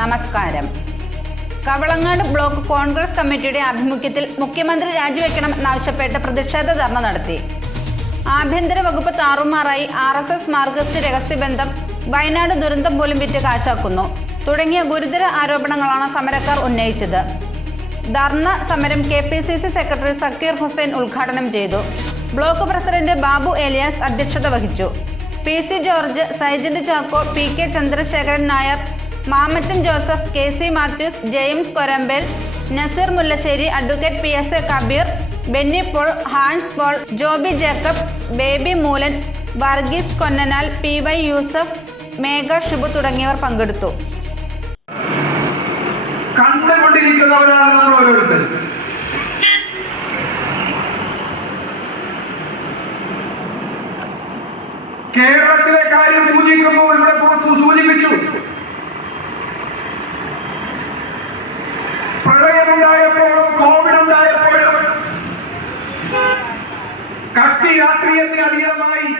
നമസ്കാരം. കവളങ്ങാട് ബ്ലോക്ക് കോൺഗ്രസ് കമ്മിറ്റിയുടെ ആഭിമുഖ്യത്തിൽ മുഖ്യമന്ത്രി രാജിവെക്കണം എന്നാവശ്യപ്പെട്ട് പ്രതിഷേധ ധർണ നടത്തി. ആഭ്യന്തര വകുപ്പ് താറുമാറായി ആർ എസ് എസ് മാർഗസ്റ്റ് രഹസ്യബന്ധം വയനാട് ദുരന്തം പോലും വിറ്റ് കാശാക്കുന്നു. തുടങ്ങിയ ഗുരുതര ആരോപണങ്ങളാണ് സമരക്കാർ ഉന്നയിച്ചത്. ധർണ സമരം K P C C secretary Zakir Hussain ഉദ്ഘാടനം ചെയ്തു. ബ്ലോക്ക് പ്രസിഡന്റ് ബാബു ഏലിയാസ് അധ്യക്ഷത വഹിച്ചു. P C George സൈജന്റ് Chacko P K Chandrasekharan Nair Mamachan Joseph K C Mathews James Korambel Nazeer Mullassery advocate P S A Kabeer Benny Paul Hans Paul Joby Jacob Baby Moolan Varghese Konnanal P Y Yusuf Megha Shibu തുടങ്ങിയവർ പങ്കെടുത്തു. കണ്ടുകൊണ്ടിരിക്കുന്നവരാണ് നമ്മൾ ഓരോരുത്തരും. കേരളത്തിലെ കാര്യം സൂചിക്കുമ്പോൾ ഇവിടെ സൂചിപ്പിച്ചു പ്രളയമുണ്ടായപ്പോഴും Covid ഉണ്ടായപ്പോഴും കട്ടി രാഷ്ട്രീയത്തിന് അതീതമായി